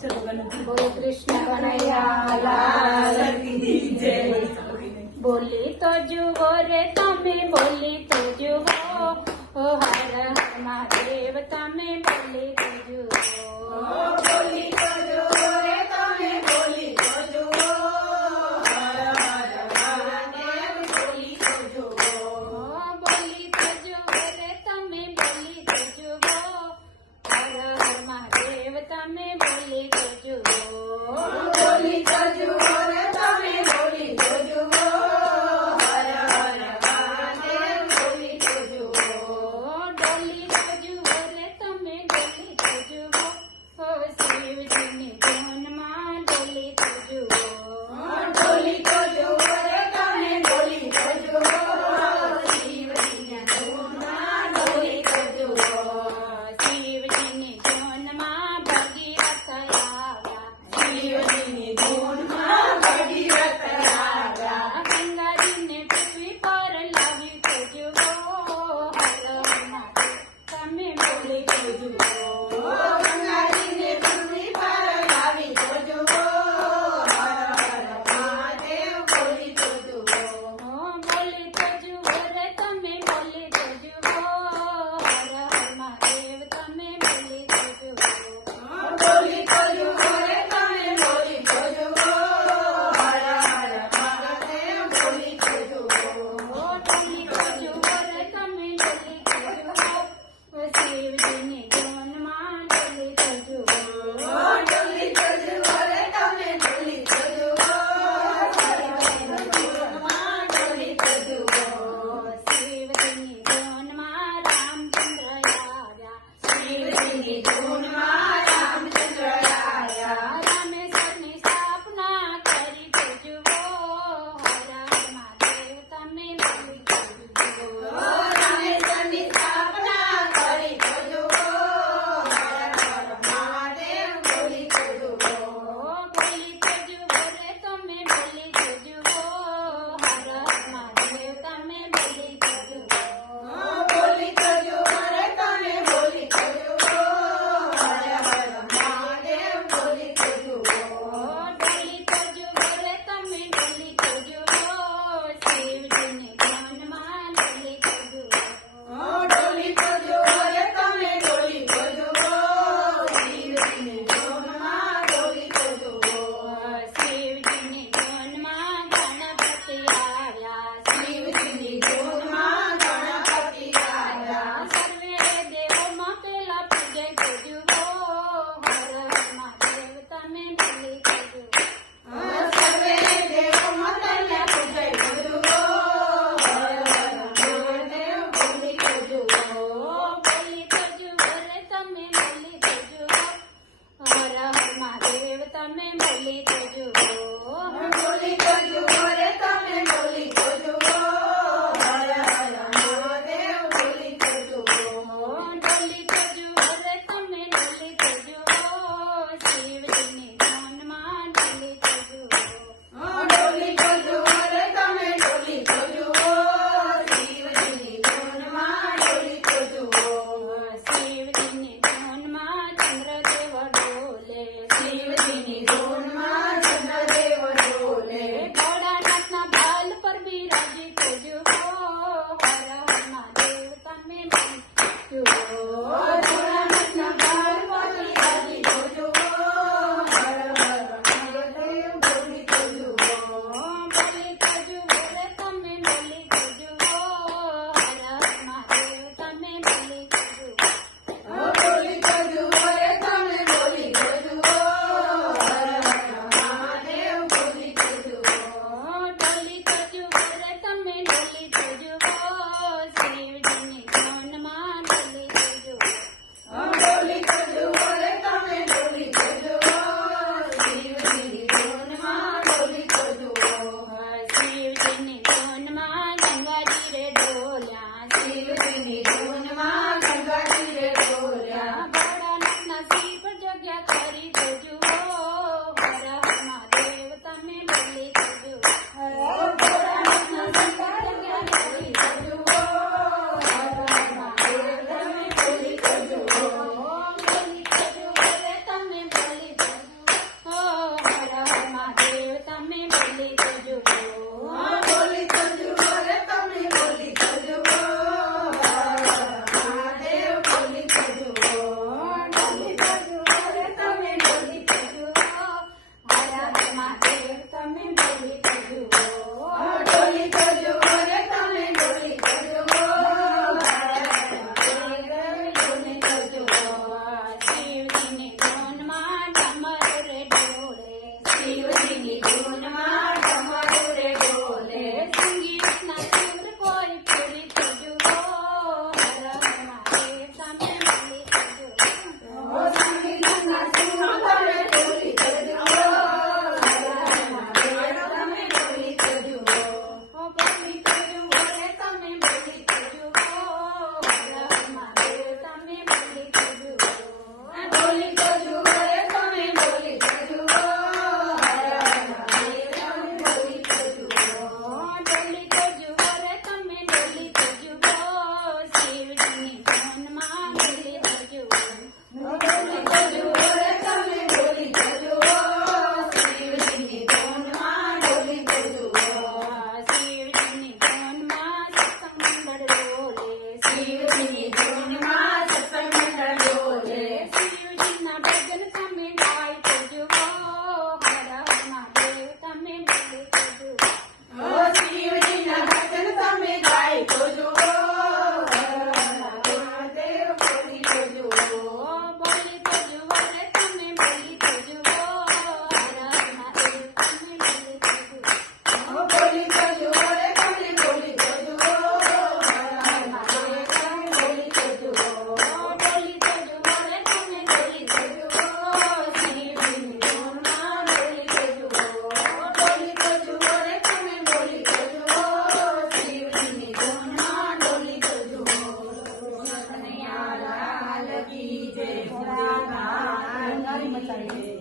કૃષ્ણ કનૈયા લાલ બોલી તો જુઓ રે તમે, બોલી તો જુઓ. હર હર મહાદેવ, તમે બોલી taking